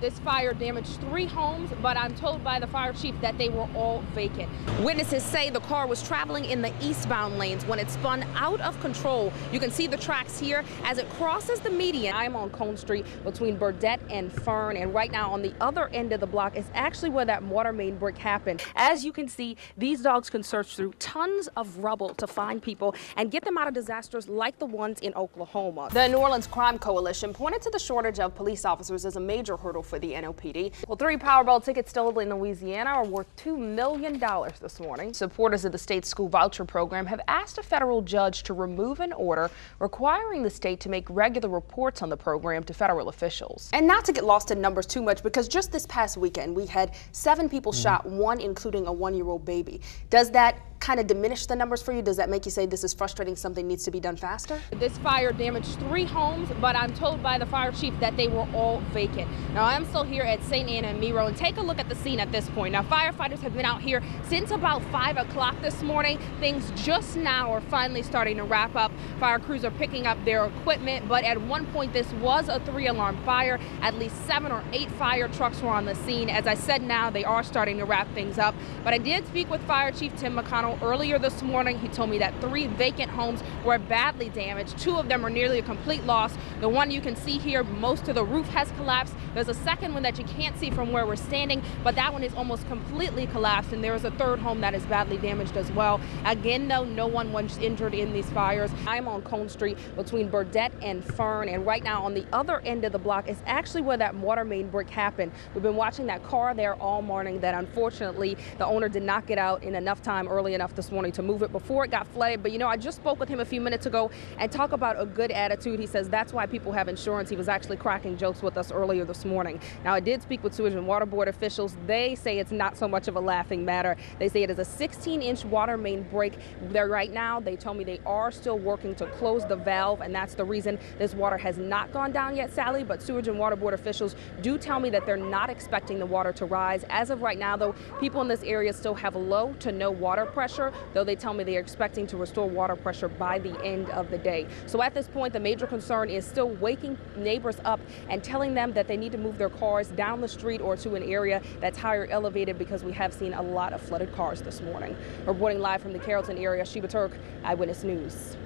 This fire damaged 3 homes, but I'm told by the fire chief that they were all vacant. Witnesses say the car was traveling in the eastbound lanes when it spun out of control. You can see the tracks here as it crosses the median. I'm on Cone Street between Burdette and Fern, and right now on the other end of the block is actually where that water main break happened. As you can see, these dogs can search through tons of rubble to find people and get them out of disasters like the ones in Oklahoma. The New Orleans Crime Coalition pointed to the shortage of police officers as a major hurdle for the NOPD. Well, 3 Powerball tickets stolen in Louisiana are worth $2 million this morning. Supporters of the state's school voucher program have asked a federal judge to remove an order requiring the state to make regular reports on the program to federal officials. And not to get lost in numbers too much, because just this past weekend we had 7 people shot, 1 including a 1-year-old baby. Does that kind of diminish the numbers for you? Does that make you say this is frustrating, something needs to be done faster? This fire damaged 3 homes, but I'm told by the fire chief that they were all vacant. Now, I'm still here at St. Anna and Miro, and take a look at the scene at this point. Now, firefighters have been out here since about 5 o'clock this morning. Things just now are finally starting to wrap up. Fire crews are picking up their equipment, but at one point this was a 3-alarm fire. At least 7 or 8 fire trucks were on the scene. As I said, now they are starting to wrap things up. But I did speak with Fire Chief Tim McConnell earlier this morning. He told me that 3 vacant homes were badly damaged. 2 of them are nearly a complete loss. The one you can see here, most of the roof has collapsed. There's a second one that you can't see from where we're standing, but that one is almost completely collapsed, and there is a 3rd home that is badly damaged as well. Again, though, no one was injured in these fires. I'm on Cone Street between Burdette and Fern, and right now on the other end of the block is actually where that water main break happened. We've been watching that car there all morning that unfortunately the owner did not get out in enough time early enough this morning to move it before it got flooded. But you know, I just spoke with him a few minutes ago and talk about a good attitude. He says that's why people have insurance. He was actually cracking jokes with us earlier this morning. Now, I did speak with Sewage and Water Board officials. They say it's not so much of a laughing matter. They say it is a 16-inch water main break there right now. They told me they are still working to close the valve, and that's the reason this water has not gone down yet, Sally. But Sewage and Water Board officials do tell me that they're not expecting the water to rise. As of right now, though, people in this area still have low to no water pressure, though they tell me they are expecting to restore water pressure by the end of the day. So at this point, the major concern is still waking neighbors up and telling them that they need to move their cars down the street or to an area that's higher elevated, because we have seen a lot of flooded cars this morning. Reporting live from the Carrollton area, Sheba Turk, Eyewitness News.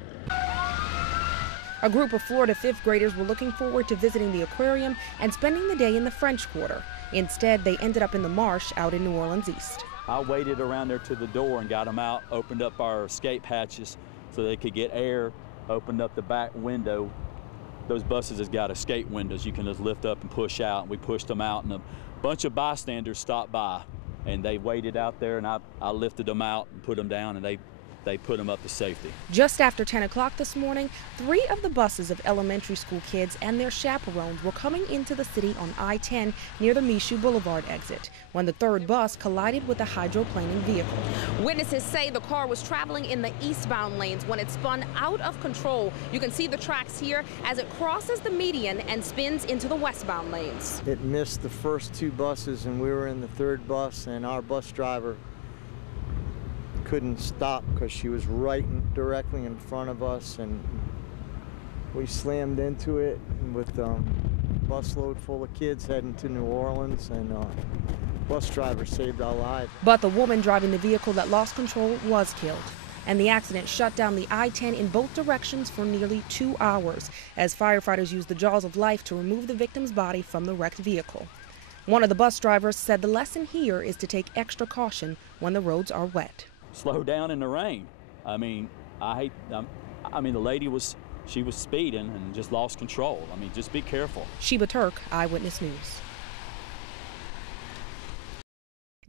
A group of Florida 5th graders were looking forward to visiting the aquarium and spending the day in the French Quarter. Instead, they ended up in the marsh out in New Orleans East. I waited around there to the door and got them out, opened up our escape hatches so they could get air, opened up the back window. Those buses has got escape windows you can just lift up and push out, and we pushed them out, and a bunch of bystanders stopped by, and they waited out there, and I lifted them out and put them down, and they put them up to safety. Just after 10 o'clock this morning, 3 of the buses of elementary school kids and their chaperones were coming into the city on I-10 near the Michoud Boulevard exit when the 3rd bus collided with a hydroplaning vehicle. Witnesses say the car was traveling in the eastbound lanes when it spun out of control. You can see the tracks here as it crosses the median and spins into the westbound lanes. It missed the first 2 buses, and we were in the 3rd bus, and our bus driver couldn't stop because she was directly in front of us, and we slammed into it with a busload full of kids heading to New Orleans, and bus driver saved our lives. But the woman driving the vehicle that lost control was killed, and the accident shut down the I-10 in both directions for nearly 2 hours as firefighters used the jaws of life to remove the victim's body from the wrecked vehicle. One of the bus drivers said the lesson here is to take extra caution when the roads are wet. Slow down in the rain. I mean, the lady she was speeding and just lost control. I mean, just be careful. Sheba Turk, Eyewitness News.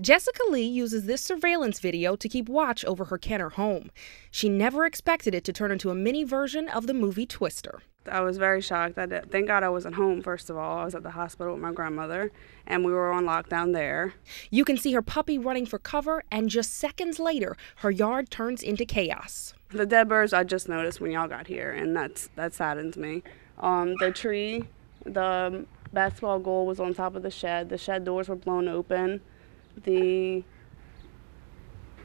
Jessica Lee uses this surveillance video to keep watch over her Kenner home. She never expected it to turn into a mini version of the movie Twister. I was very shocked. Thank God I wasn't home, first of all. I was at the hospital with my grandmother, and we were on lockdown there. You can see her puppy running for cover, and just seconds later, her yard turns into chaos. The dead birds I just noticed when y'all got here, and that saddens me. The tree, the basketball goal was on top of the shed. The shed doors were blown open. The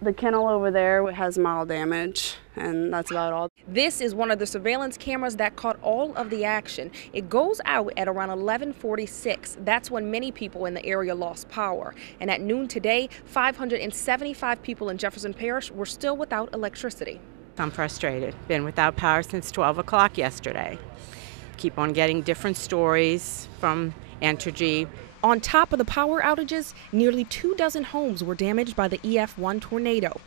The kennel over there has mild damage, and that's about all. This is one of the surveillance cameras that caught all of the action. It goes out at around 11:46. That's when many people in the area lost power. And at noon today, 575 people in Jefferson Parish were still without electricity. I'm frustrated. Been without power since 12 o'clock yesterday. Keep on getting different stories from Entergy. On top of the power outages, nearly 24 homes were damaged by the EF1 tornado.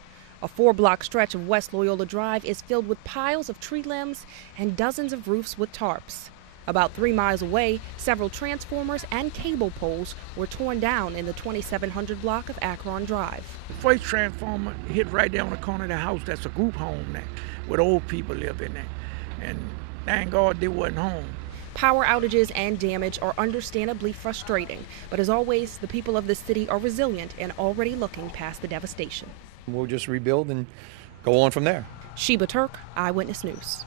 A 4-block stretch of West Loyola Drive is filled with piles of tree limbs and dozens of roofs with tarps. About 3 miles away, several transformers and cable poles were torn down in the 2700 block of Akron Drive. The first transformer hit right there on the corner of the house. That's a group home there, where old people live in there. And thank God they wasn't home. Power outages and damage are understandably frustrating, but as always, the people of this city are resilient and already looking past the devastation. We'll just rebuild and go on from there. Sheba, Turk, Eyewitness News.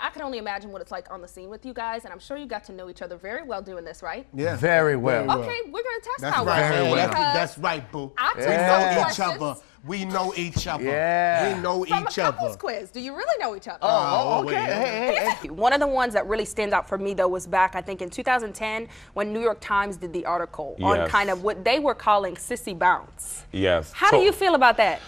I can only imagine what it's like on the scene with you guys, and I'm sure you got to know each other very well doing this, right? Yeah, very well. Okay, we're gonna test That's how right. well. That's right, boo. We know each other. We know each other. Yeah. We know From each a other. couples quiz, do you really know each other? Oh, okay. Hey. One of the ones that really stands out for me, though, was back, I think, in 2010 when New York Times did the article on kind of what they were calling sissy bounce. Yes. How do you feel about that?